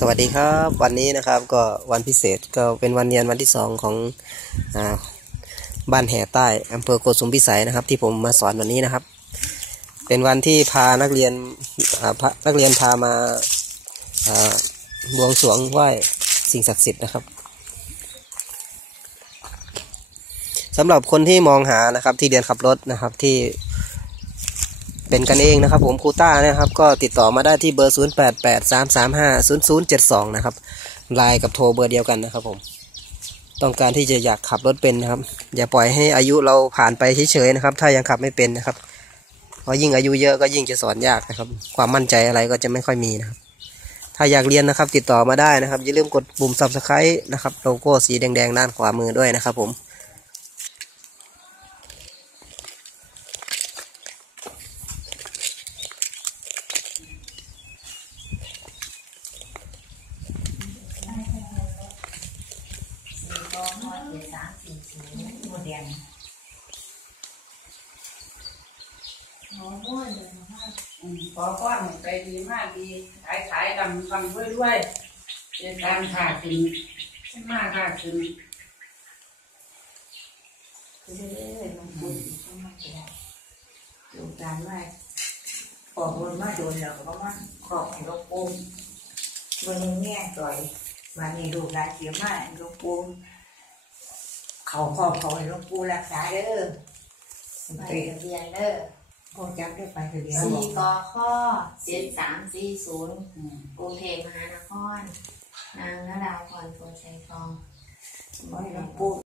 สวัสดีครับวันนี้นะครับก็วันพิเศษก็เป็นวันเรียนวันที่สองของอบ้านแห่ใต้อำเภอโกสุมพิสัยนะครับ ที่ผมมาสอนวันนี้นะครับ เป็นวันที่พานักเรียนนักเรียนพามาอ่าบวงสรวงไหว้สิ่งศักดิ์สิทธิ์นะครับสำหรับคนที่มองหานะครับที่เรียนขับรถนะครับที่ เป็นกันเองนะครับ ผมครูต้านะครับ ก็ติดต่อมาได้ที่เบอร์ 0 8 8 3 3 5 0 0 7 2 นะครับไลน์กับโทรเบอร์เดียวกันนะครับ ผม ต้องการที่จะอยากขับรถเป็นนะครับ อย่าปล่อยให้อายุเราผ่านไปเฉยๆนะครับ ถ้ายังขับไม่เป็นนะครับเพราะยิ่งอายุเยอะก็ยิ่งจะสอนยากนะครับ ความมั่นใจอะไรก็จะไม่ค่อยมีนะครับ ถ้าอยากเรียนนะครับ ติดต่อมาได้นะครับอย่าลืมกดปุ่ม subscribe นะครับ โลโก้สีแดงๆด้านขวามือด้วยนะครับ ผม เจ็ดสามสี่ศูนย์โมเดลขอพรเลยนะคะขอพรให้ไปดีมากดีขายขายดำดำด้วยด้วยเป็นการขาขึ้นขึ้นมากขาขึ้นเรื่อยๆมันคุยก็มาจะได้ดูการว่าออกบนมาโดนแล้วก็มาขอบให้ลูกปูมบนนี้แง่ต่อยวันนี้ลูกหลานเสียมาลูกปูม เขาขอบเขาให้ลูกปูรักษาเด้อไปไปทะเบียนเด้อพวกจับได้ไปเรียนสี่บอกกข้อเจ็ดสามสี่ศูนย์อืมกรุงเทพมหานคร นางนราพรโพชัยทองขอให้ลูกปู